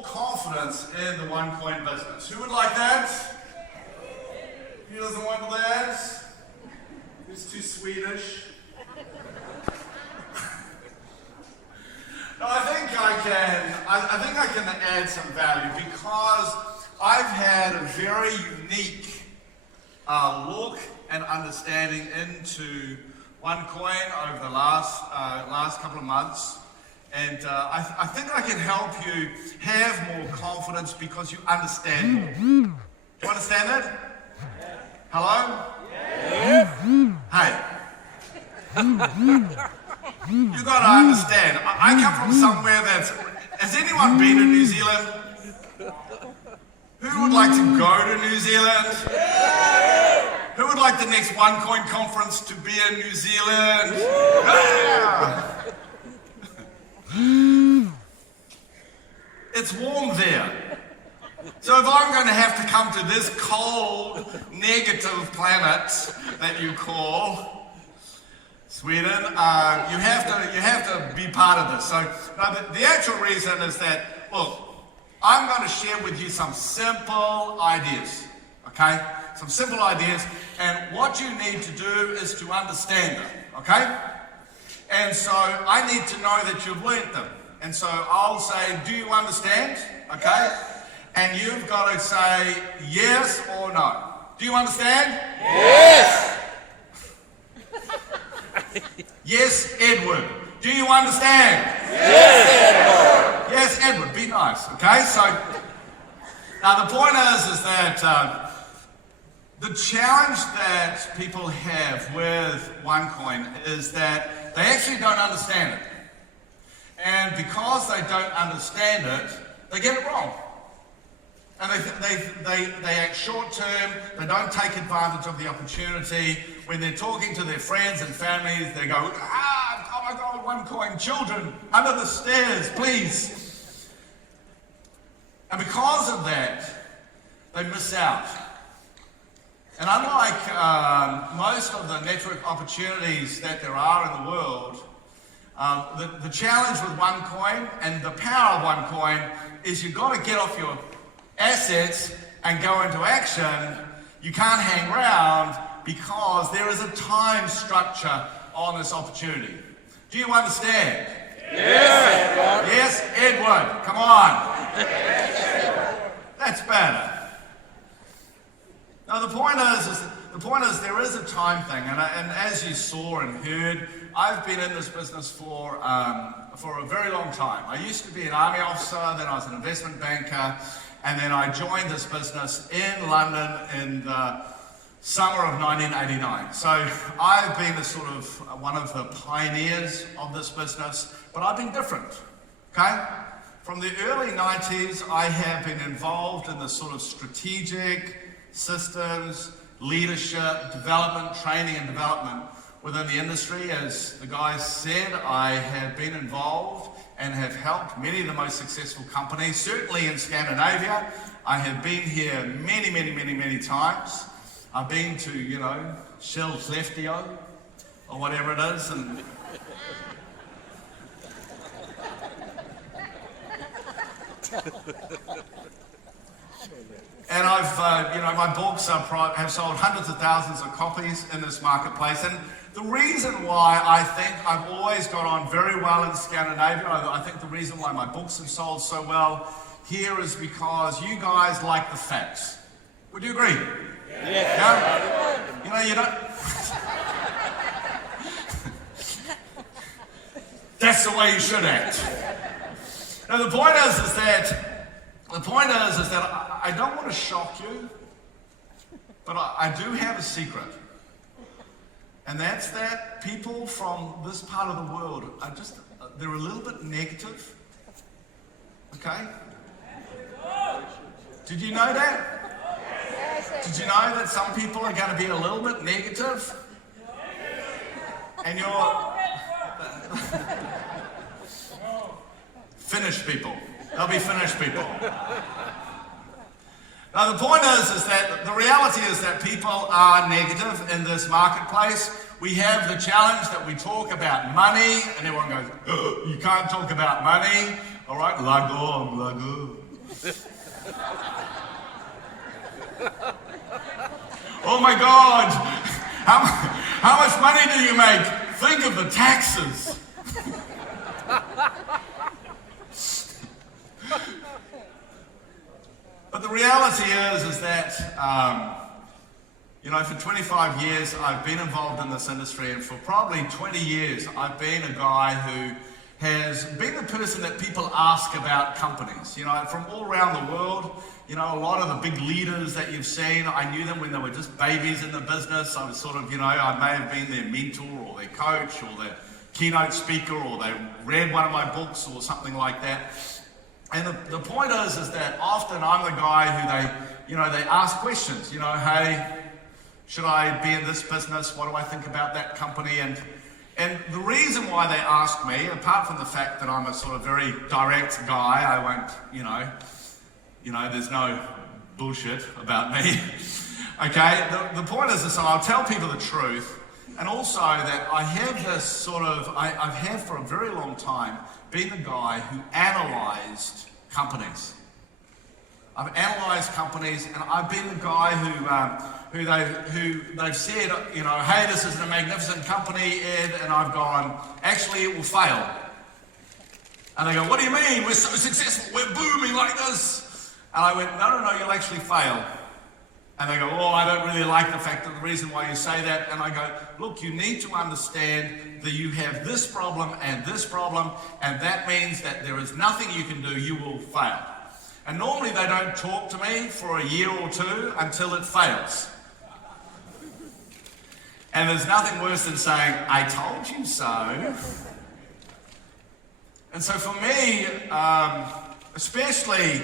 more confidence in the OneCoin business. Who would like that? Who doesn't want that? Who's too Swedish? No, I think I can add some value because I've had a very unique look and understanding into OneCoin over the last couple of months. And I think I can help you have more confidence because you understand more. Do you understand that? Hello? Yes. Hey. You got to understand. I come from somewhere that's... Has anyone been to New Zealand? Who would like to go to New Zealand? Who would like the next OneCoin conference to be in New Zealand? Yeah. It's warm there. So if I'm going to have to come to this cold, negative planet that you call Sweden, you have to be part of this. So the actual reason is that, look, I'm going to share with you some simple ideas, okay? Some simple ideas, and what you need to do is to understand them, okay? And so I need to know that you've learnt them. And so I'll say, do you understand? Okay? And you've got to say yes or no. Do you understand? Yes! Yes, Edward. Do you understand? Yes, Edward. Yes, Edward. Be nice, okay? So, now the point is that the challenge that people have with OneCoin is that they actually don't understand it. And because they don't understand it, they get it wrong. And they act short term, they don't take advantage of the opportunity. When they're talking to their friends and families, they go, oh my God, OneCoin, children, under the stairs, please. And because of that, they miss out. And unlike most of the network opportunities that there are in the world, the challenge with OneCoin and the power of OneCoin is you've got to get off your assets and go into action. You can't hang around because there is a time structure on this opportunity. Do you understand? Yes, Edward. Yes, Edward. Come on. That's better. Now the point is there is a time thing, and as you saw and heard, I've been in this business for a very long time. I used to be an army officer, then I was an investment banker, and then I joined this business in London in the summer of 1989. So I've been one of the pioneers of this business, but I've been different, okay? From the early 90s, I have been involved in the sort of strategic systems, leadership, development, training and development within the industry. As the guys said, I have been involved and have helped many of the most successful companies, certainly in Scandinavia. I have been here many times. I've been to, Skellefteå or whatever it is, and and I've, my books have sold hundreds of thousands of copies in this marketplace. And the reason why I think I've always got on very well in Scandinavia, I think the reason why my books have sold so well here is because you guys like the facts. Would you agree? Yes. Yeah? You don't... That's the way you should act. Now the point is that I don't want to shock you, but I do have a secret. And that's that people from this part of the world are they're a little bit negative. Okay? Did you know that? Did you know that some people are going to be a little bit negative? And you're... Finnish people. They'll be Finnish people. Now the point is that the reality is that people are negative in this marketplace. We have the challenge that we talk about money, and everyone goes, you can't talk about money. All right, lago. Oh my God, how much money do you make? Think of the taxes. But the reality is that, for 25 years I've been involved in this industry, and for probably 20 years I've been a guy who has been the person that people ask about companies. From all around the world, a lot of the big leaders that you've seen, I knew them when they were just babies in the business. I was sort of, I may have been their mentor or their coach or their keynote speaker, or they read one of my books or something like that. And the point is that often I'm the guy who they ask questions, hey, should I be in this business? What do I think about that company? And the reason why they ask me, apart from the fact that I'm a sort of very direct guy, I won't, there's no bullshit about me. Okay, the point is this, I'll tell people the truth, and also that I have this sort of, I've had for a very long time been the guy who analysed companies. I've analysed companies, and I've been the guy who they've said, hey, this is a magnificent company, Ed, and I've gone, actually it will fail. And they go, what do you mean? We're so successful, we're booming like this. And I went, no, you'll actually fail. And they go, I don't really like the fact that the reason why you say that. And I go, look, you need to understand that you have this problem, and that means that there is nothing you can do, you will fail. And normally they don't talk to me for a year or two until it fails. And there's nothing worse than saying, I told you so. And so for me, especially,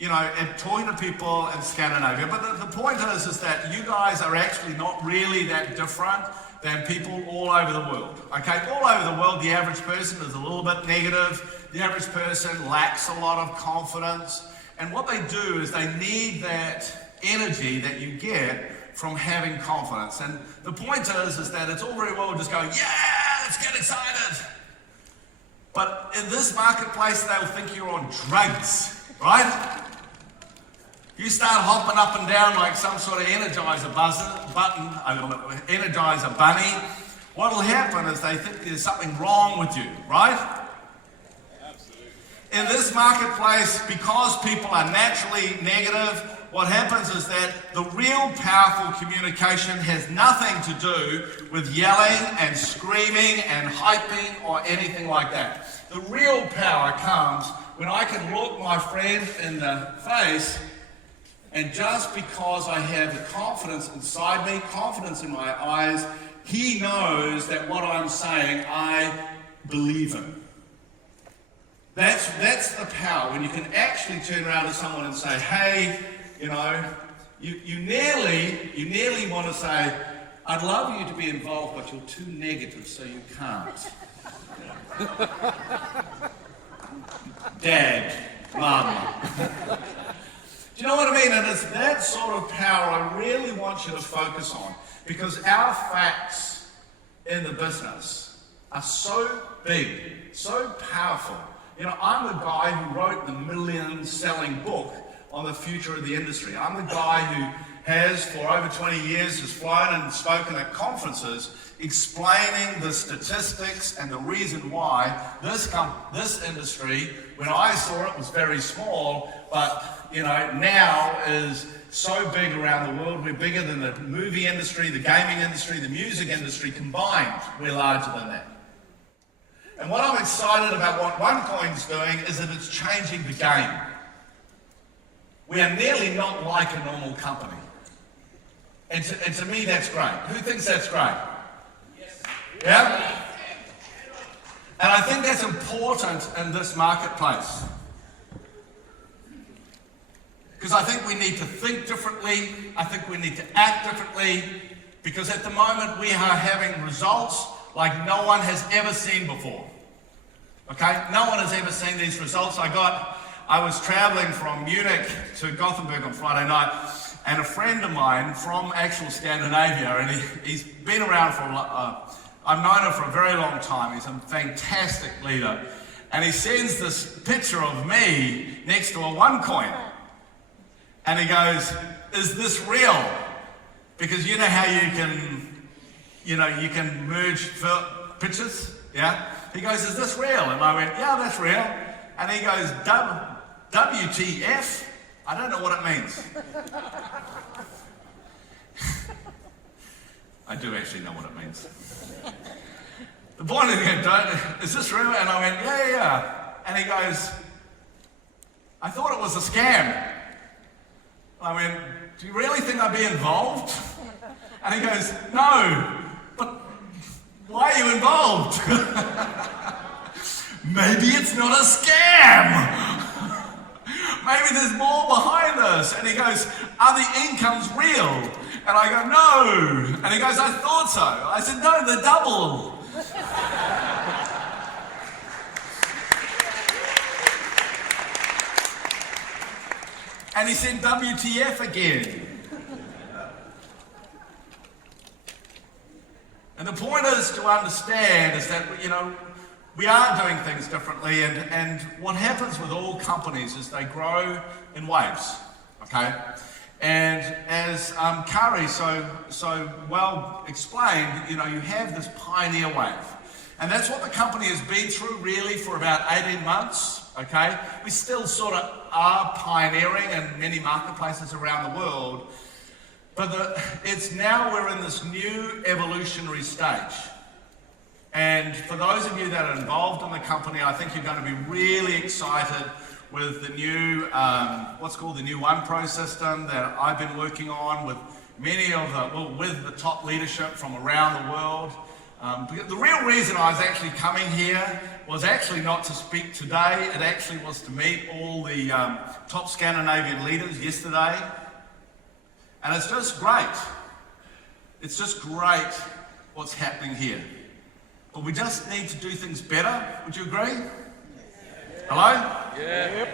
and talking to people in Scandinavia, but the point is that you guys are actually not really that different than people all over the world. Okay, all over the world, the average person is a little bit negative. The average person lacks a lot of confidence. And what they do is they need that energy that you get from having confidence. And the point is that it's all very well just going, yeah, let's get excited. But in this marketplace, they'll think you're on drugs, right? You start hopping up and down like some sort of Energizer bunny. What'll happen is they think there's something wrong with you, right? Absolutely. In this marketplace, because people are naturally negative, what happens is that the real powerful communication has nothing to do with yelling and screaming and hyping or anything like that. The real power comes when I can look my friend in the face, and just because I have the confidence inside me, confidence in my eyes, he knows that what I'm saying, I believe in. That's the power, when you can actually turn around to someone and say, hey, you nearly want to say, I'd love you to be involved, but you're too negative, so you can't. Dad, Mama. Do you know what I mean? And it's that sort of power I really want you to focus on, because our facts in the business are so big, so powerful. I'm the guy who wrote the million-selling book on the future of the industry. I'm the guy who has, for over 20 years, has flown and spoken at conferences explaining the statistics and the reason why this industry, when I saw it, was very small, but now is so big around the world. We're bigger than the movie industry, the gaming industry, the music industry combined. We're larger than that. And what I'm excited about what OneCoin's doing is that it's changing the game. We are nearly not like a normal company. And to me, that's great. Who thinks that's great? Yes. Yeah? And I think that's important in this marketplace. Because I think we need to think differently. I think we need to act differently. Because at the moment, we are having results like no one has ever seen before. Okay? No one has ever seen these results. I was traveling from Munich to Gothenburg on Friday night, and a friend of mine from actual Scandinavia, and he's been around for I've known him for a very long time. He's a fantastic leader. And he sends this picture of me next to a $1 and he goes, "Is this real?" Because you know how you can merge pictures, yeah? He goes, "Is this real?" And I went, "Yeah, that's real." And he goes, "WTF? I don't know what it means." I do actually know what it means. The point is, "Is this real?" And I went, yeah. And he goes, "I thought it was a scam." I went, "Do you really think I'd be involved?" And he goes, "No, but why are you involved?" "Maybe it's not a scam. Maybe there's more behind this." And he goes, "Are the incomes real?" And I go, "No." And he goes, "I thought so." I said, "No, they're double." And he said, "WTF again." And the point is to understand is that, we are doing things differently, and what happens with all companies is they grow in waves, okay? And as Kari so well explained, you have this pioneer wave. And that's what the company has been through really for about 18 months, okay? We still sort of are pioneering in many marketplaces around the world, but it's now we're in this new evolutionary stage. And for those of you that are involved in the company, I think you're going to be really excited with the new, what's called the new OnePro system that I've been working on with with the top leadership from around the world. The real reason I was actually coming here was actually not to speak today. It actually was to meet all the top Scandinavian leaders yesterday. And it's just great. It's just great what's happening here. But we just need to do things better. Would you agree? Hello? Yeah. Yep.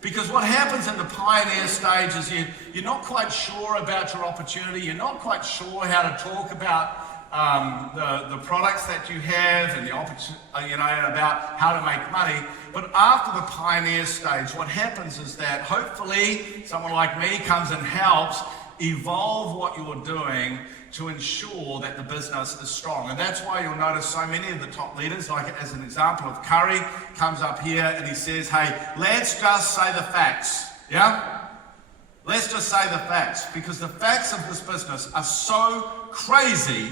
Because what happens in the pioneer stage is you're not quite sure about your opportunity. You're not quite sure how to talk about the products that you have and the opportunity, about how to make money. But after the pioneer stage, what happens is that hopefully someone like me comes and helps evolve what you're doing to ensure that the business is strong. And that's why you'll notice so many of the top leaders, like as an example of Curry, comes up here and he says, "Hey, let's just say the facts." Yeah? Let's just say the facts, because the facts of this business are so crazy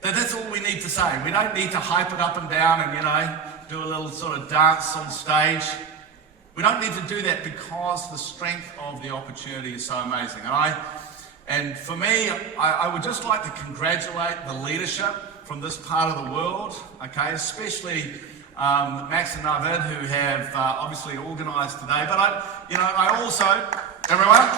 that that's all we need to say. We don't need to hype it up and down and, do a little sort of dance on stage. We don't need to do that because the strength of the opportunity is so amazing. And for me, I would just like to congratulate the leadership from this part of the world, okay, especially Max and Navid, who have obviously organised today. But I also, everyone?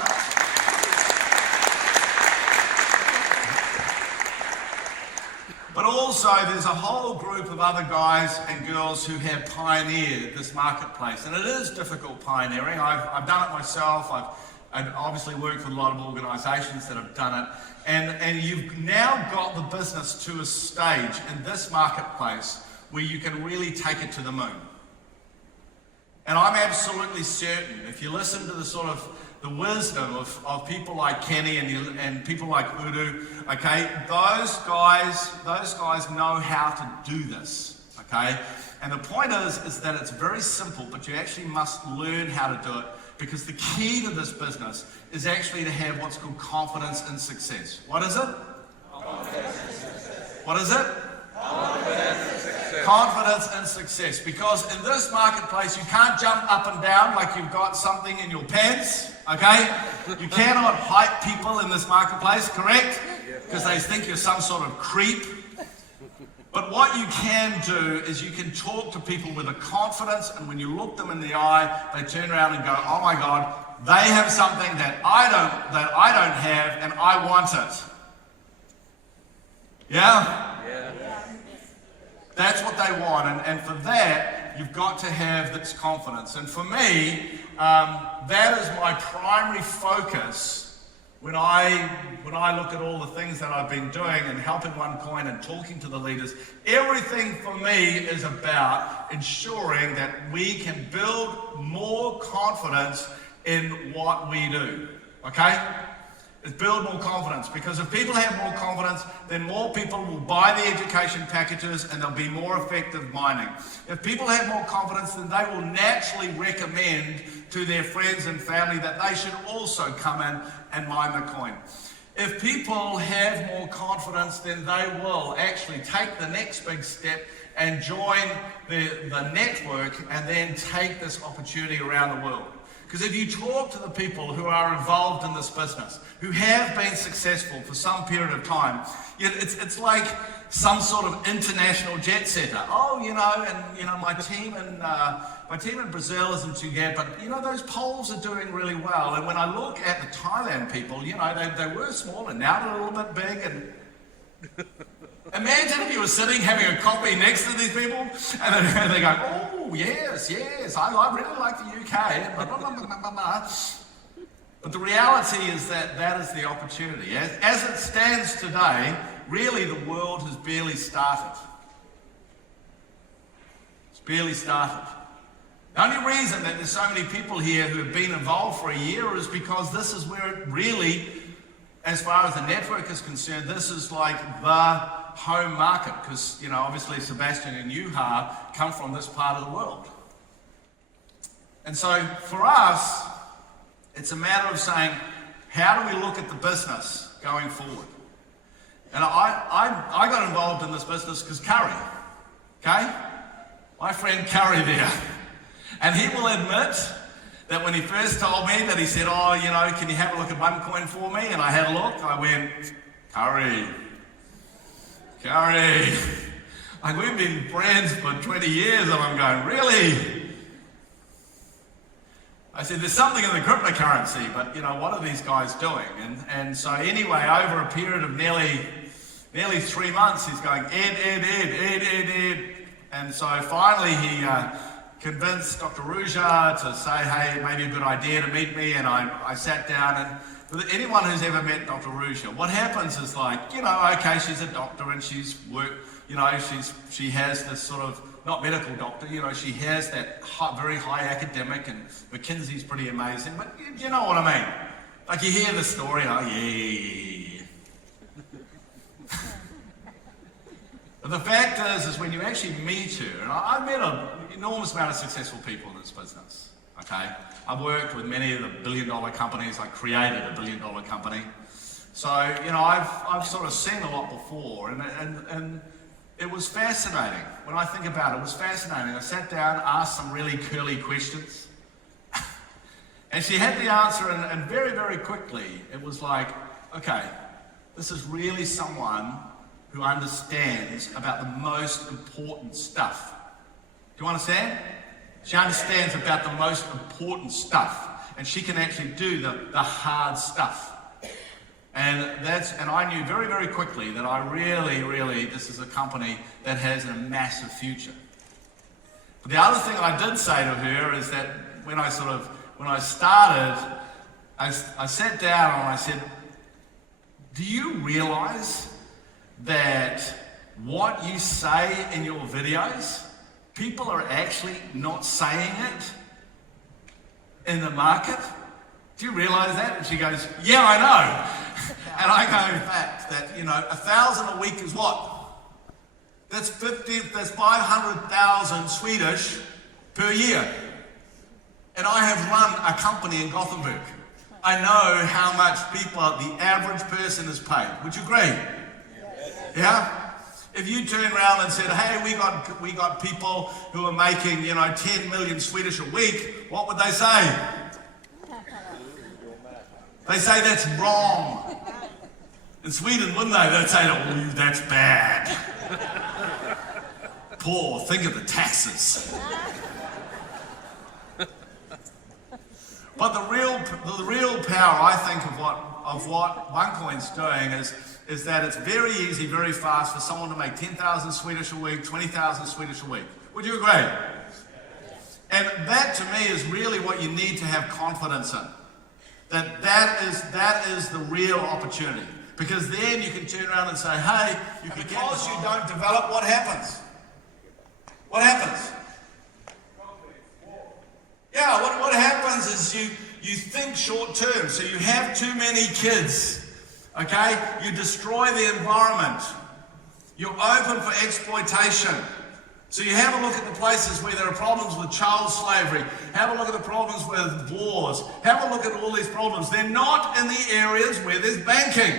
But also there's a whole group of other guys and girls who have pioneered this marketplace. And it is difficult pioneering. I've done it myself. I've obviously worked with a lot of organisations that have done it. And you've now got the business to a stage in this marketplace where you can really take it to the moon. And I'm absolutely certain, if you listen to the wisdom of people like Kenny and people like Udu, okay, those guys know how to do this, okay? And the point is that it's very simple, but you actually must learn how to do it, because the key to this business is actually to have what's called confidence in success. What is it? Confidence in success. What is it? Confidence in success. Confidence in success. Because in this marketplace, you can't jump up and down like you've got something in your pants, okay? You cannot hype people in this marketplace, correct? Because they think you're some sort of creep. But what you can do is you can talk to people with a confidence, and when you look them in the eye, they turn around and go, "Oh my God, they have something that I don't have, and I want it." Yeah? Yeah. That's what they want, and for that, you've got to have this confidence. And for me, that is my primary focus When I look at all the things that I've been doing and helping OneCoin and talking to the leaders, everything for me is about ensuring that we can build more confidence in what we do, okay? It's build more confidence, because if people have more confidence, then more people will buy the education packages and they'll be more effective mining. If people have more confidence, then they will naturally recommend to their friends and family that they should also come in and mine the coin. If people have more confidence, then they will actually take the next big step and join the network and then take this opportunity around the world. Because if you talk to the people who are involved in this business, who have been successful for some period of time, it's like some sort of international jet setter. Oh, my team in Brazil isn't too bad, but those Poles are doing really well. And when I look at the Thailand people, they were small and now they're a little bit big. And imagine if you were sitting having a coffee next to these people, and they go, oh, yes, I really like the UK. Blah, blah, blah, blah, blah, blah. But the reality is that is the opportunity. As it stands today, really the world has barely started. It's barely started. The only reason that there's so many people here who have been involved for a year is because this is where it really, as far as the network is concerned, this is like the home market, because obviously Sebastian and Usha come from this part of the world. And so for us, it's a matter of saying, how do we look at the business going forward? And I got involved in this business because Curry, okay? My friend Curry there. And he will admit that when he first told me that, he said, oh, can you have a look at OneCoin for me? And I had a look, I went, Curry. Like, we've been friends for 20 years, and I'm going, really? I said, there's something in the cryptocurrency, but what are these guys doing? And so anyway, over a period of nearly 3 months, he's going, Ed. And so finally he convinced Dr. Usha to say, hey, it may be a good idea to meet me. And I sat down, and with anyone who's ever met Dr. Usha, what happens is like, okay, she's a doctor and she's worked, she has this sort of, not medical doctor, she has that very high academic, and McKinsey's pretty amazing, but you know what I mean? Like, you hear the story, oh yeah. But the fact is when you actually meet her, and I've met an enormous amount of successful people in this business, okay? I've worked with many of the billion-dollar companies. I created a billion-dollar company. So, I've sort of seen a lot before, and it was fascinating. When I think about it, it was fascinating. I sat down, asked some really curly questions, and she had the answer, and very, very quickly, it was like, okay, this is really someone who understands about the most important stuff. Do you understand? She understands about the most important stuff, and she can actually do the hard stuff. And I knew very, very quickly that I really, this is a company that has a massive future. But the other thing I did say to her is that when I started, I sat down and I said, do you realize that what you say in your videos, people are actually not saying it in the market? Do you realize that? And she goes, yeah, I know. And I go, in fact, that, 1,000 a week is what? That's 500,000 Swedish per year. And I have run a company in Gothenburg. I know how much the average person is paid. Would you agree? Yeah? If you turn around and said, hey, we got people who are making, 10 million Swedish a week, what would they say? They say that's wrong. In Sweden, wouldn't they? They'd say, oh, that's bad. Poor, think of the taxes. But the real power, I think, of what OneCoin's doing is that it's very easy, very fast for someone to make 10,000 Swedish a week, 20,000 Swedish a week. Would you agree? And that, to me, is really what you need to have confidence in. That is the real opportunity. Because then you can turn around and say, hey, because you don't develop, what happens? What happens? Yeah, what happens is you think short term, so you have too many kids, okay? You destroy the environment. You're open for exploitation. So you have a look at the places where there are problems with child slavery. Have a look at the problems with wars. Have a look at all these problems. They're not in the areas where there's banking.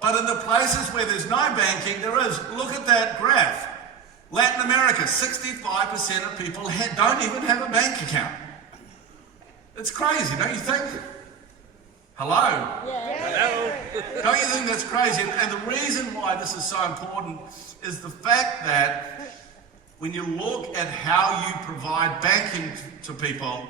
But in the places where there's no banking, there is. Look at that graph. Latin America, 65% of people don't even have a bank account. It's crazy, don't you think? Hello? Hello. Don't you think that's crazy? And the reason why this is so important is the fact that when you look at how you provide banking to people,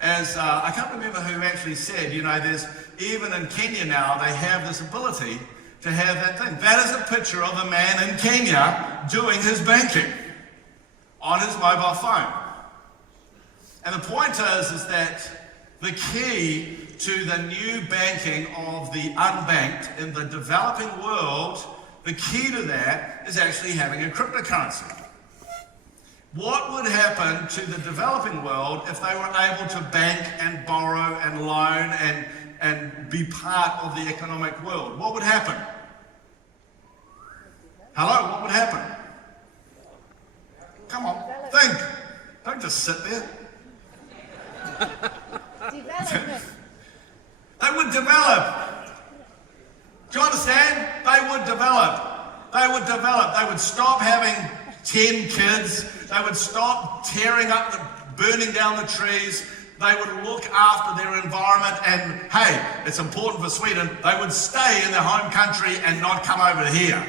as I can't remember who actually said, there's even in Kenya now, they have this ability to have that thing. That is a picture of a man in Kenya doing his banking on his mobile phone. And the point is that the key to the new banking of the unbanked in the developing world, the key to that is actually having a cryptocurrency. What would happen to the developing world if they were able to bank and borrow and loan and be part of the economic world? What would happen? Hello, what would happen? Come on, think. Don't just sit there. Development. They would develop. Do you understand? They would develop. They would develop. They would stop having 10 kids. They would stop burning down the trees. They would look after their environment, and hey, it's important for Sweden, they would stay in their home country and not come over here.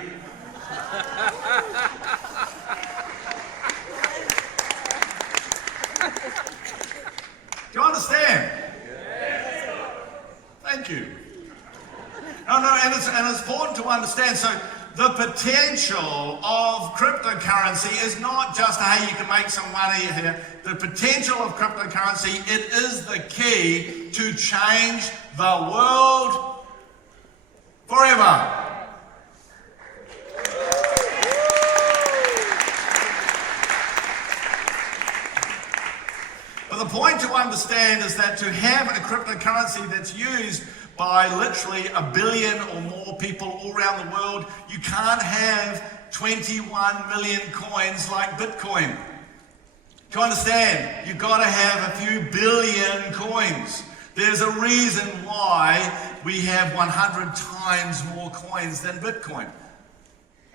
Do you understand? Thank you. No, and it's important to understand. So the potential of cryptocurrency is not just, hey, you can make some money here. The potential of cryptocurrency, it is the key to change the world forever. But the point to understand is that to have a cryptocurrency that's used by literally 1 billion or more people all around the world, you can't have 21 million coins like Bitcoin. To understand, you've got to have a few billion coins. There's a reason why we have 100 times more coins than Bitcoin.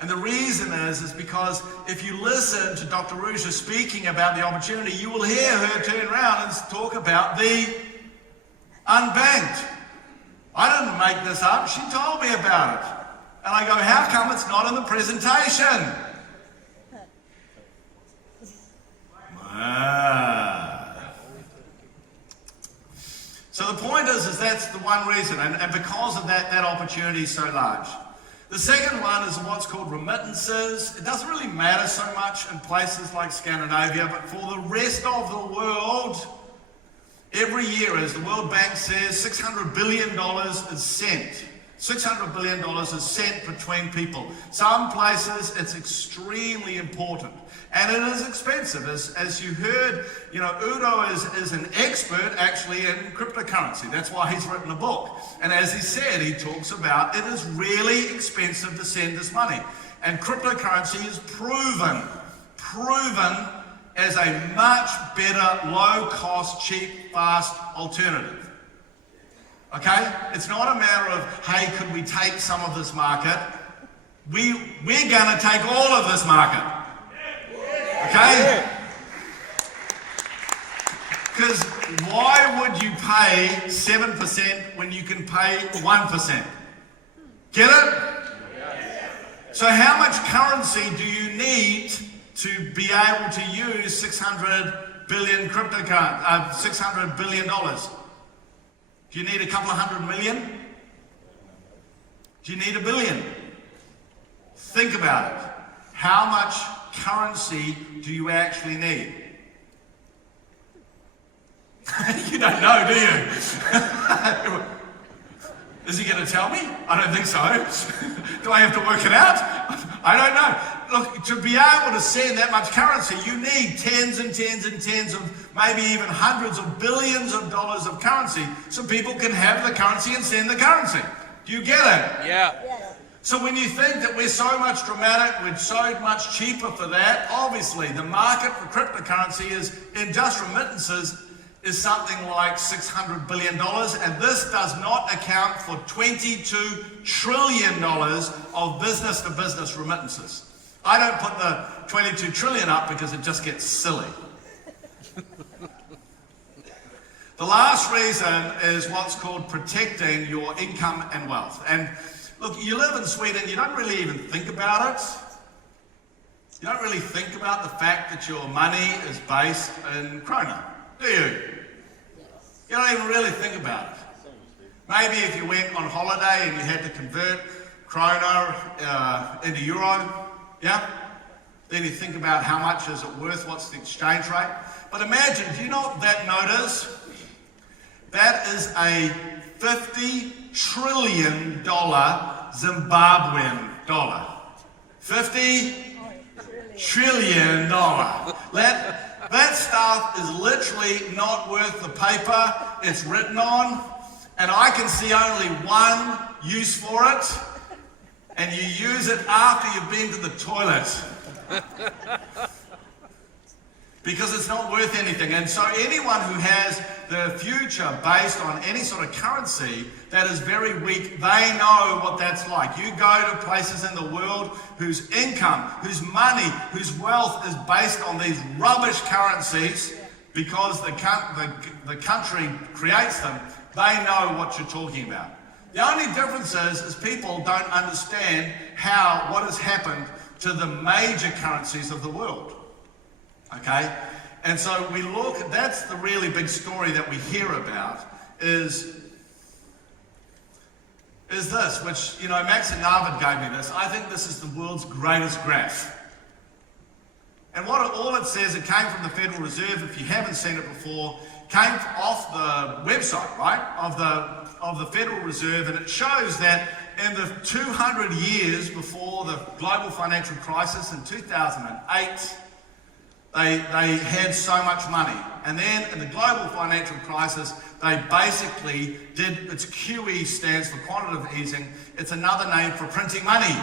And the reason is because if you listen to Dr. Usha speaking about the opportunity, you will hear her turn around and talk about the unbanked. I didn't make this up, she told me about it. And I go, how come it's not in the presentation? So the point is that's the one reason, and because of that opportunity is so large. The second one is what's called remittances. It doesn't really matter so much in places like Scandinavia, but for the rest of the world, every year, as the World Bank says, $600 billion is sent. $600 billion is sent between people. Some places it's extremely important. And it is expensive. As you heard, Udo is an expert actually in cryptocurrency. That's why he's written a book. And as he said, he talks about it is really expensive to send this money. And cryptocurrency is proven as a much better, low-cost, cheap, fast alternative. Okay? It's not a matter of, hey, could we take some of this market? We're going to take all of this market. Okay? Because why would you pay 7% when you can pay 1%? Get it? So how much currency do you need to be able to use $600 billion $600 billion? Do you need a couple of 100 million? Do you need $1 billion? Think about it. How much currency do you actually need? You don't know, do you? Is he going to tell me? I don't think so. Do I have to work it out? I don't know. Look, to be able to send that much currency, you need tens and tens and tens of, maybe even hundreds of billions of dollars of currency so people can have the currency and send the currency. Do you get it? Yeah. So when you think that we're so much dramatic, we're so much cheaper for that, obviously the market for cryptocurrency is, in just remittances, is something like $600 billion, and this does not account for $22 trillion of business-to-business remittances. I don't put the 22 trillion up because it just gets silly. The last reason is what's called protecting your income and wealth. And look, you live in Sweden, you don't really even think about it. You don't really think about the fact that your money is based in krona, do you? You don't even really think about it. Maybe if you went on holiday and you had to convert krona into euro, yeah? Then you think about how much is it worth, what's the exchange rate. But imagine, do you know what that note is? That is a $50 trillion Zimbabwean dollar. $50 trillion. That stuff is literally not worth the paper it's written on, and I can see only one use for it, and you use it after you've been to the toilet. Because it's not worth anything. And so anyone who has the future based on any sort of currency that is very weak, they know what that's like. You go to places in the world whose income, whose money, whose wealth is based on these rubbish currencies because the country creates them, they know what you're talking about. The only difference is people don't understand what has happened to the major currencies of the world. Okay? And so we look, that's the really big story that we hear about, is this, which, you know, Max and Narvid gave me this. I think this is the world's greatest graph. And all it says, it came from the Federal Reserve, if you haven't seen it before, came off the website, right, of the Federal Reserve, and it shows that in the 200 years before the global financial crisis in 2008, they had so much money. And then in the global financial crisis, they basically its QE stands for quantitative easing. It's another name for printing money.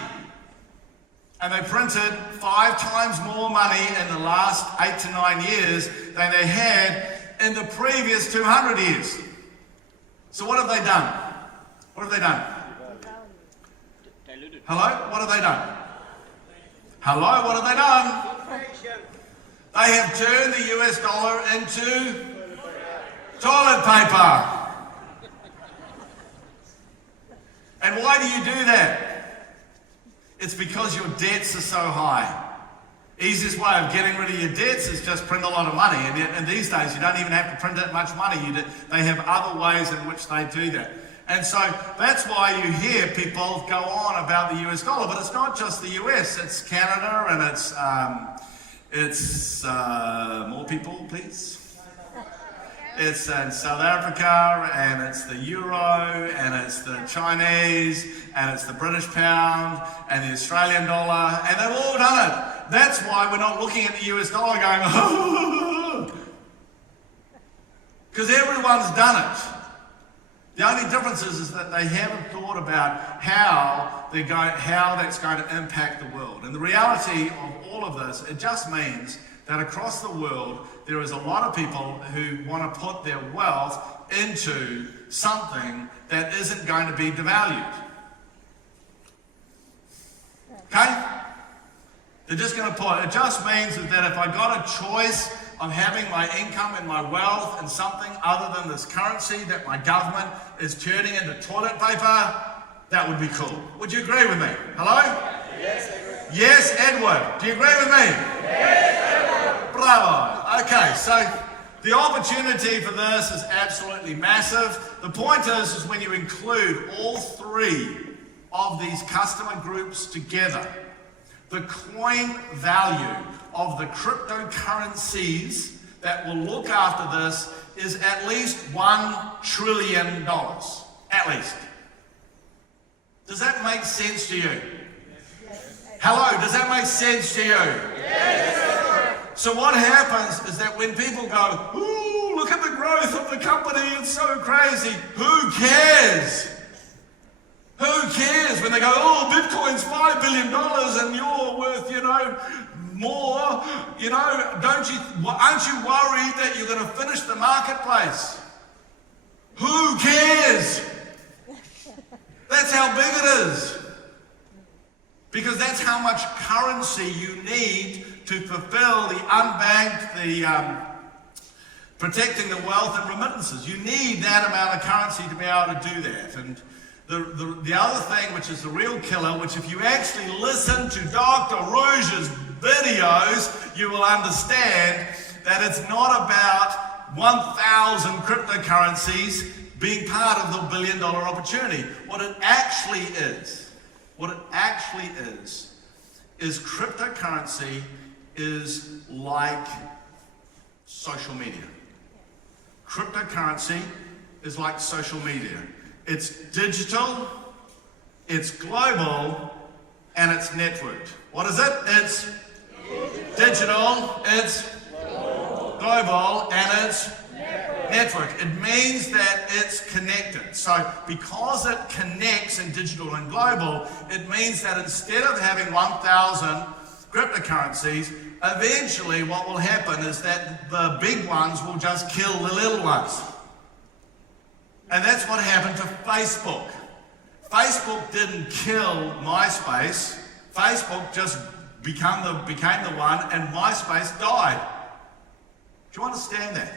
And they printed 5 times more money in the last 8 to 9 years than they had in the previous 200 years. So what have they done? What have they done? Hello? What have they done? Hello? What have they done? They have turned the US dollar into toilet paper. And why do you do that? It's because your debts are so high. Easiest way of getting rid of your debts is just print a lot of money. And these days, you don't even have to print that much money. They have other ways in which they do that. And so that's why you hear people go on about the US dollar. But it's not just the US. It's Canada, and it's more people, please. It's in South Africa, and it's the euro, and it's the Chinese, and it's the British pound, and the Australian dollar, and they've all done it. That's why we're not looking at the US dollar going, oh, because everyone's done it. The only difference is that they haven't thought about how that's going to impact the world. And the reality of all of this, it just means that across the world, there is a lot of people who want to put their wealth into something that isn't going to be devalued. Okay? They're just going to put, it just means that if I got a choice of having my income and my wealth in something other than this currency that my government is turning into toilet paper, that would be cool. Would you agree with me? Hello? Yes, I agree. Yes, Edward. Do you agree with me? Yes, Edward. Bravo. Okay, so the opportunity for this is absolutely massive. The point is when you include all 3 of these customer groups together, the coin value of the cryptocurrencies that will look after this is at least $1 trillion. At least. Does that make sense to you? Hello, does that make sense to you? Yes. So what happens is that when people go, ooh, look at the growth of the company, it's so crazy. Who cares? Who cares when they go, oh, Bitcoin's $5 billion and you're worth, more, aren't you worried that you're going to finish the marketplace? Who cares? That's how big it is. Because that's how much currency you need to fulfill the unbanked, the protecting the wealth and remittances. You need that amount of currency to be able to do that. And the other thing, which is the real killer, which if you actually listen to Dr. Rouge's videos, you will understand that it's not about 1,000 cryptocurrencies being part of the $1 billion opportunity. What it actually is cryptocurrency is like social media. Cryptocurrency is like social media. It's digital, it's global, and it's networked. What is it? It's digital, it's global, and it's network. It means that it's connected. So because it connects in digital and global, it means that instead of having 1,000 cryptocurrencies, eventually what will happen is that the big ones will just kill the little ones. And that's what happened to Facebook. Facebook didn't kill MySpace. Facebook just became the one, and MySpace died. Do you understand that?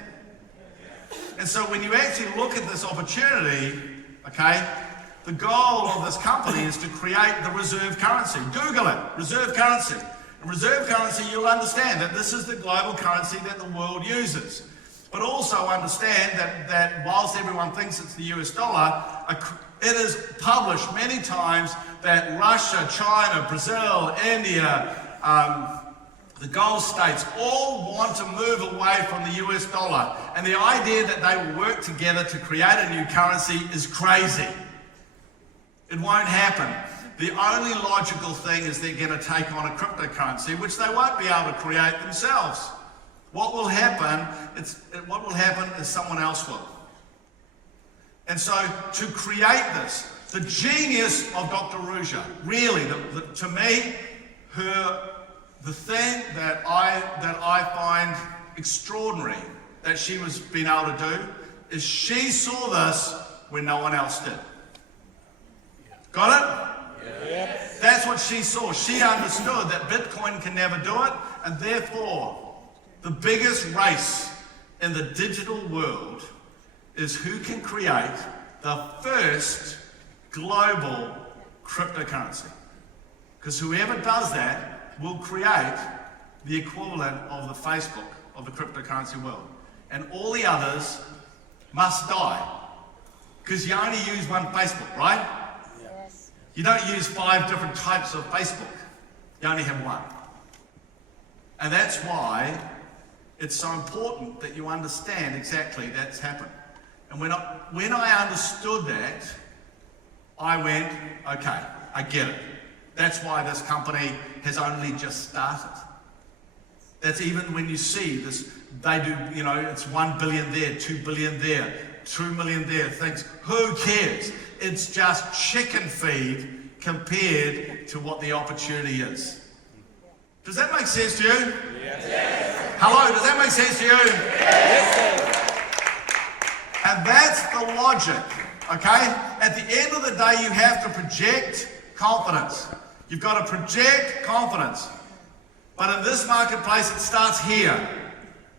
And so when you actually look at this opportunity, okay, the goal of this company is to create the reserve currency. Google it, reserve currency. And reserve currency, you'll understand that this is the global currency that the world uses. But also understand that whilst everyone thinks it's the US dollar, it is published many times that Russia, China, Brazil, India, the Gulf states all want to move away from the US dollar. And the idea that they will work together to create a new currency is crazy. It won't happen. The only logical thing is they're going to take on a cryptocurrency, which they won't be able to create themselves. What will happen is someone else will. And so to create this, the genius of Dr. Usha, really, to me, the thing that I find extraordinary that she was being able to do is she saw this when no one else did. Got it? Yes. That's what she saw. She understood that Bitcoin can never do it, and therefore the biggest race in the digital world is who can create the first global cryptocurrency. Because whoever does that will create the equivalent of the Facebook of the cryptocurrency world. And all the others must die. Because you only use one Facebook, right? Yes. You don't use 5 different types of Facebook. You only have one. And that's why it's so important that you understand exactly that's happened. And when I understood that, I went, okay, I get it. That's why this company has only just started. That's even when you see this, they do, it's 1 billion there, 2 billion there, 2 million there, things. Who cares? It's just chicken feed compared to what the opportunity is. Does that make sense to you? Yes. Hello, does that make sense to you? Yes. And that's the logic, okay? At the end of the day, you have to project confidence. You've got to project confidence. But in this marketplace, it starts here.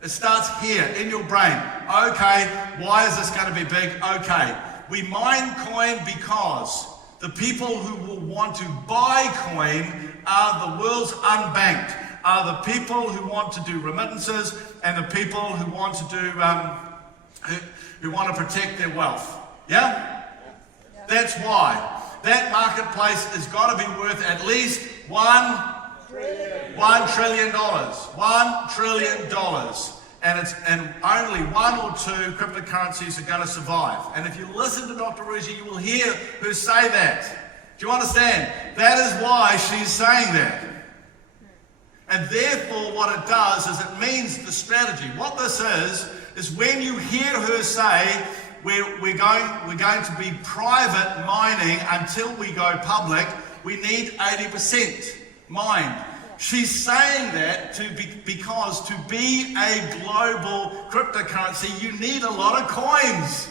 It starts here in your brain. Okay, why is this going to be big? Okay, we mine coin because the people who will want to buy coin are the world's unbanked, are the people who want to do remittances and the people who want to do, who want to protect their wealth. Yeah? That's why. That marketplace has got to be worth at least $1 trillion. $1 trillion. and only one or two cryptocurrencies are going to survive. And if you listen to Dr. Usha, you will hear her say that. Do you understand? That is why she's saying that. And therefore what it does is it means the strategy. What this is when you hear her say, we're going to be private mining until we go public, we need 80% mined. She's saying that because to be a global cryptocurrency, you need a lot of coins.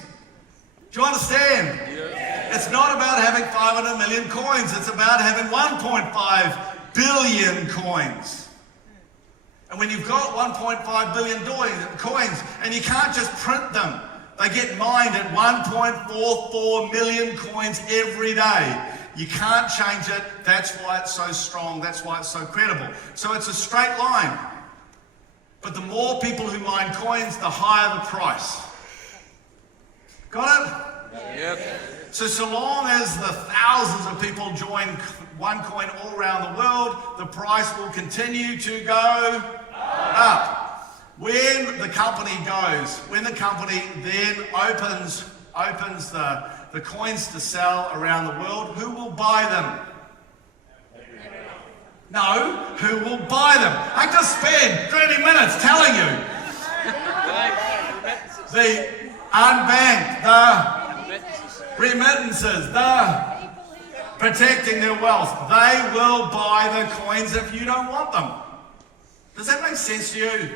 Do you understand? Yeah. It's not about having 500 million coins. It's about having 1.5 billion coins. And when you've got 1.5 billion coins, and you can't just print them, they get mined at 1.44 million coins every day. You can't change it. That's why it's so strong. That's why it's so credible. So it's a straight line. But the more people who mine coins, the higher the price. Got it? Yep. So long as the thousands of people join OneCoin all around the world, the price will continue to go up. When the company then opens the coins to sell around the world, who will buy them? No, who will buy them? I just spent 30 minutes telling you. The unbanked, the remittances, the protecting their wealth, they will buy the coins if you don't want them. Does that make sense to you?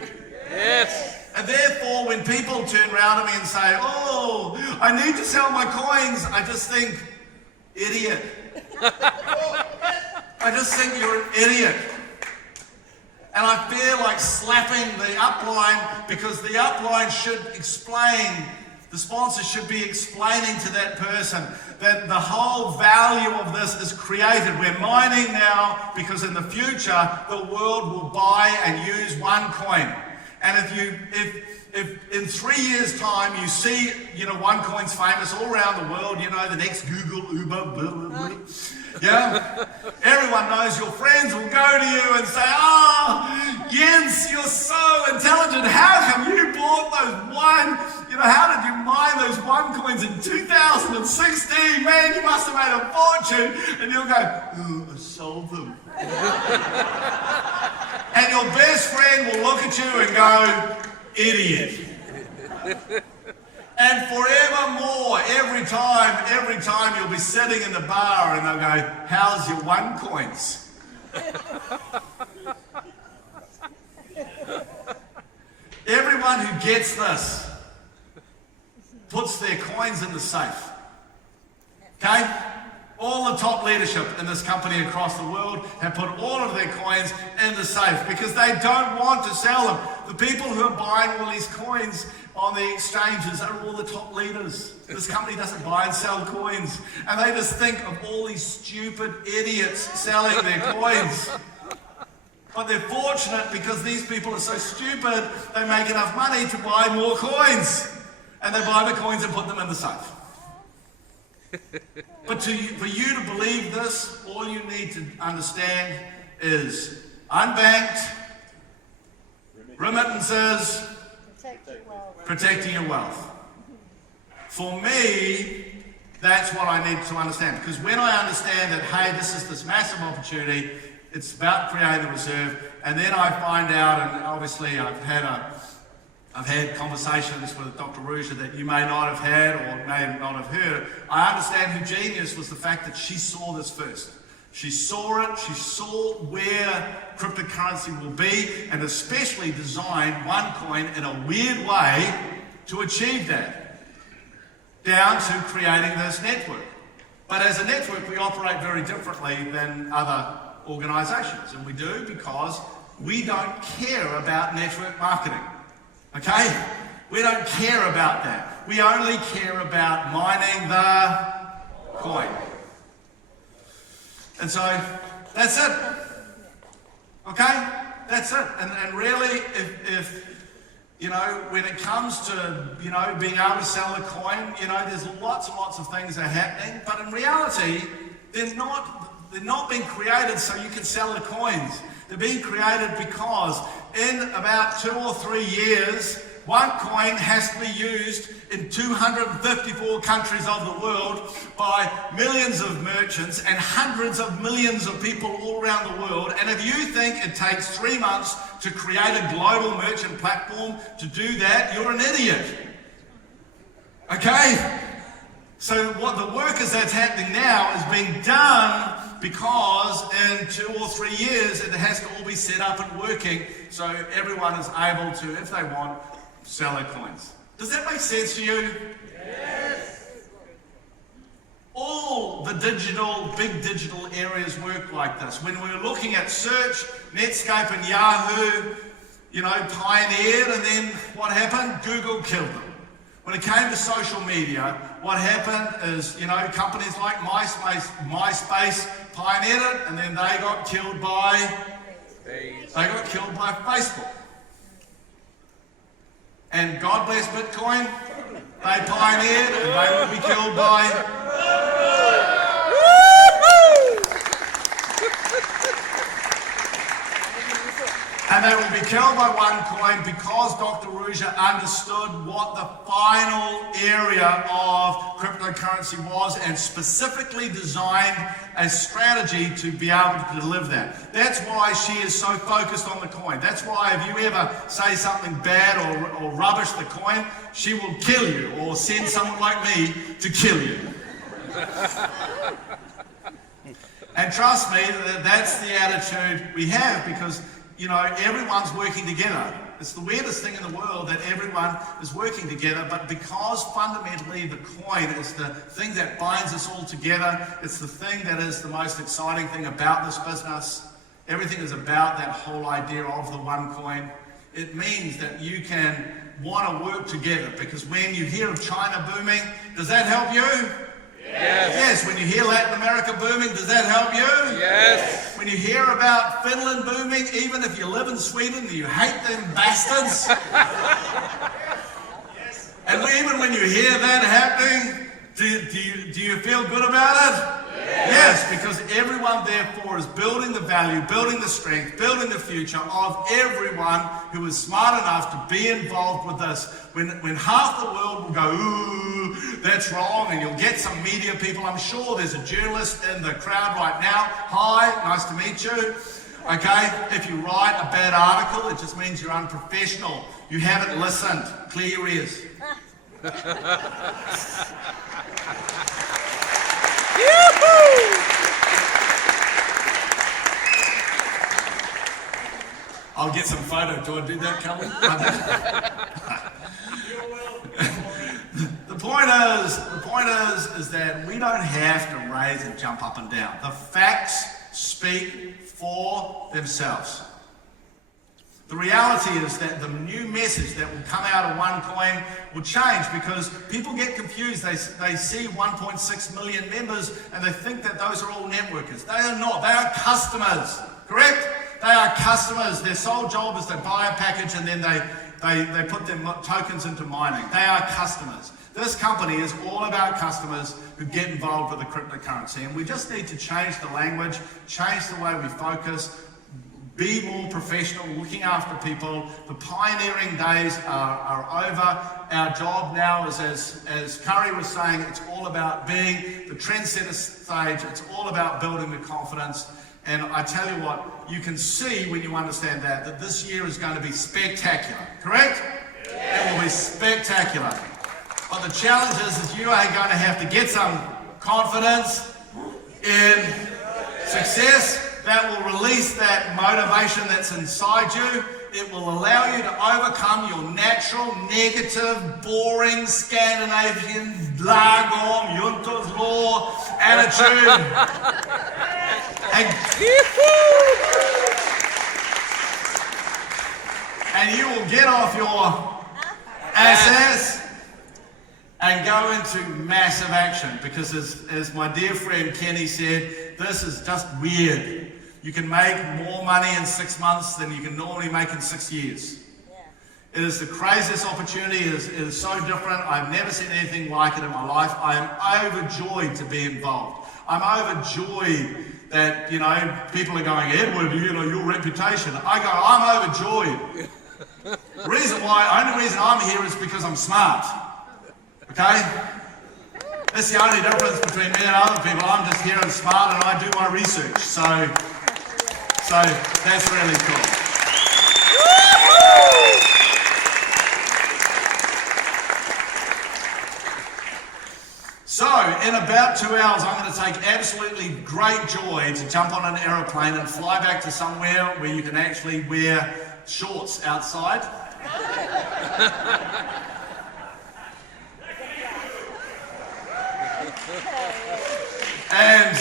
Yes. And therefore, when people turn around to me and say, oh, I need to sell my coins, I just think, idiot. I just think you're an idiot. And I feel like slapping the upline, because the upline should explain, the sponsor should be explaining to that person that the whole value of this is created. We're mining now because in the future, the world will buy and use OneCoin. And if in 3 years' time you see, OneCoin's famous all around the world, the next Google, Uber, blah, blah, blah, yeah? Everyone knows, your friends will go to you and say, oh, Jens, you're so intelligent. How come you bought how did you mine those OneCoins in 2016? Man, you must have made a fortune. And you'll go, oh, I sold them. And your best friend will look at you and go, idiot. And forevermore, every time you'll be sitting in the bar and they'll go, how's your OneCoins? Everyone who gets this puts their coins in the safe. Okay? All the top leadership in this company across the world have put all of their coins in the safe because they don't want to sell them. The people who are buying all these coins on the exchanges are all the top leaders. This company doesn't buy and sell coins. And they just think of all these stupid idiots selling their coins. But they're fortunate because these people are so stupid, they make enough money to buy more coins. And they buy the coins and put them in the safe. But for you to believe this, all you need to understand is unbanked, remittances, protecting your wealth. For me, that's what I need to understand. Because when I understand that, hey, this is this massive opportunity, it's about creating a reserve, and then I find out, and obviously I've had conversations with Dr. Usha that you may not have had or may not have heard. I understand her genius was the fact that she saw this first. She saw it, she saw where cryptocurrency will be, and especially designed OneCoin in a weird way to achieve that, down to creating this network. But as a network, we operate very differently than other organizations, and we do because we don't care about network marketing. Okay? We don't care about that. We only care about mining the coin. And so, that's it. Okay? That's it. And really, if when it comes to, being able to sell the coin, there's lots and lots of things that are happening, but in reality, they're not being created so you can sell the coins. They're being created because in about 2 or 3 years, one coin has to be used in 254 countries of the world by millions of merchants and hundreds of millions of people all around the world. And if you think it takes 3 months to create a global merchant platform to do that, you're an idiot. Okay? So what the work is that's happening now is being done because in 2 or 3 years it has to all be set up and working so everyone is able to, if they want, sell their coins. Does that make sense to you? Yes. All the big digital areas work like this. When we were looking at search, Netscape and Yahoo, pioneered, and then what happened? Google killed them. When it came to social media, what happened is, companies like MySpace pioneered it, and then they got killed by Facebook. And God bless Bitcoin, they pioneered, and they will be killed by... And they will be killed by OneCoin because Dr. Usha understood what the final area of cryptocurrency was and specifically designed a strategy to be able to deliver that. That's why she is so focused on the coin. That's why if you ever say something bad or rubbish the coin, she will kill you or send someone like me to kill you. And trust me, that's the attitude we have because everyone's working together. It's the weirdest thing in the world that everyone is working together, but because fundamentally the coin is the thing that binds us all together, it's the thing that is the most exciting thing about this business. Everything is about that whole idea of the one coin. It means that you can want to work together because when you hear of China booming, does that help you? Yes. Yes. When you hear Latin America booming, does that help you? Yes. When you hear about Finland booming, even if you live in Sweden, do you hate them bastards? Yes. And even when you hear that happening, do you feel good about it? Yes, because everyone therefore is building the value, building the strength, building the future of everyone who is smart enough to be involved with this. When half the world will go, ooh, that's wrong, and you'll get some media people. I'm sure there's a journalist in the crowd right now. Hi, nice to meet you. Okay, if you write a bad article, it just means you're unprofessional. You haven't listened. Clear your ears. I'll get some photo. Do I do that, Kelly? The point is that we don't have to raise and jump up and down. The facts speak for themselves. The reality is that the new message that will come out of OneCoin will change because people get confused. They see 1.6 million members and they think that those are all networkers. They are not. They are customers. Correct? They are customers. Their sole job is to buy a package and then they put their tokens into mining. They are customers. This company is all about customers who get involved with the cryptocurrency. And we just need to change the language, change the way we focus, be more professional, looking after people. The pioneering days are over. Our job now is, as Curry was saying, it's all about being the trendsetter stage. It's all about building the confidence. And I tell you what, you can see when you understand that this year is going to be spectacular. Correct? It will be spectacular. But the challenge is you are going to have to get some confidence in success. That will release that motivation that's inside you. It will allow you to overcome your natural, negative, boring, Scandinavian, lagom, Junta's law attitude. And you will get off your ass and go into massive action because as my dear friend Kenny said, this is just weird. You can make more money in 6 months than you can normally make in 6 years. It is the craziest opportunity. It is so different. I've never seen anything like it in my life. I am overjoyed to be involved. I'm overjoyed that, you know, people are going, Edward, you know, your reputation. I go, I'm overjoyed. The only reason I'm here is because I'm smart. Okay? That's the only difference between me and other people. I'm just here and smart and I do my research. So that's really cool. So, in about 2 hours, I'm going to take absolutely great joy to jump on an aeroplane and fly back to somewhere where you can actually wear shorts outside. And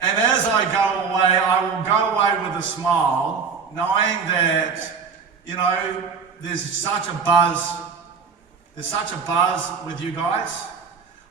as I go away, I will go away with a smile, knowing that, you know, there's such a buzz with you guys.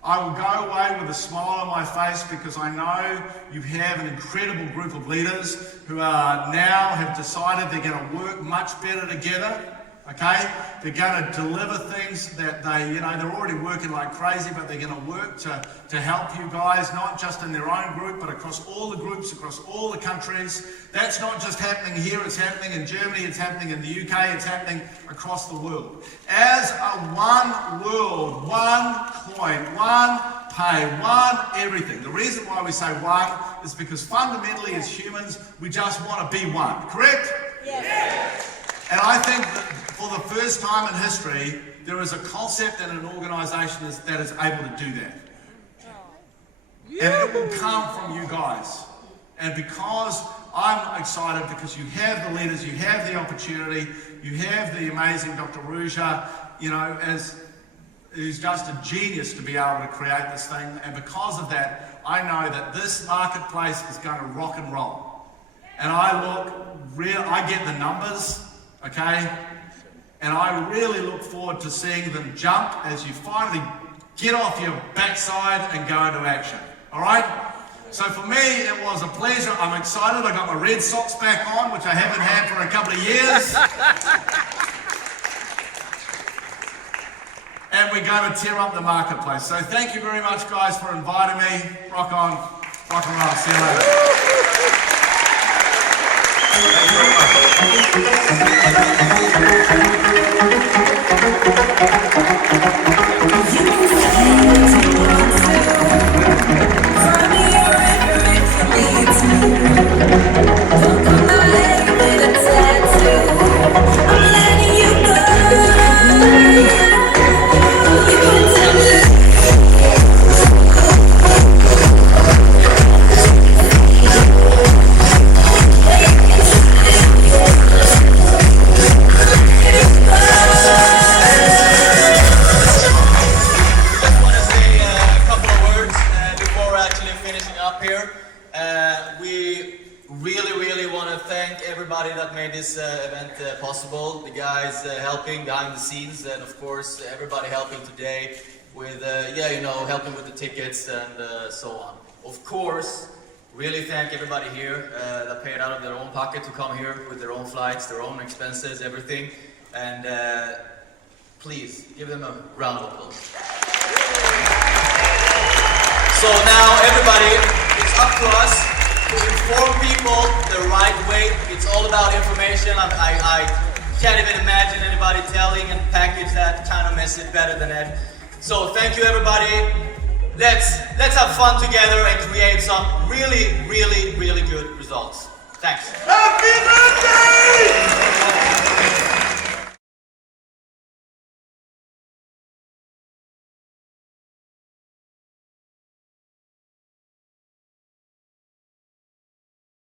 I will go away with a smile on my face because I know you have an incredible group of leaders who are now have decided they're going to work much better together. Okay? They're going to deliver things that they're already working like crazy, but they're going to work to help you guys, not just in their own group, but across all the groups, across all the countries. That's not just happening here, it's happening in Germany, it's happening in the UK, it's happening across the world. As a one world, one coin, one pay, one everything. The reason why we say one is because fundamentally as humans, we just want to be one. Correct? Yes. And I think that for the first time in history, there is a concept and an organisation that is able to do that. And it will come from you guys. And because I'm excited, because you have the leaders, you have the opportunity, you have the amazing Dr. Usha, you know, who's just a genius to be able to create this thing. And because of that, I know that this marketplace is going to rock and roll. And I get the numbers. Okay? And I really look forward to seeing them jump as you finally get off your backside and go into action. Alright? So for me, it was a pleasure. I'm excited. I got my red socks back on, which I haven't had for a couple of years. And we're going to tear up the marketplace. So thank you very much, guys, for inviting me. Rock on. Rock and roll. See you later. This event possible, the guys helping behind the scenes, and of course everybody helping today with helping with the tickets and so on. Of course, really thank everybody here that paid out of their own pocket to come here with their own flights, their own expenses, everything, and please give them a round of applause. So now everybody, it's up to us to inform people the right way. It's all about information. I can't even imagine anybody telling and package that kind of message better than that. So thank you, everybody. Let's have fun together and create some really, really, really good results. Thanks.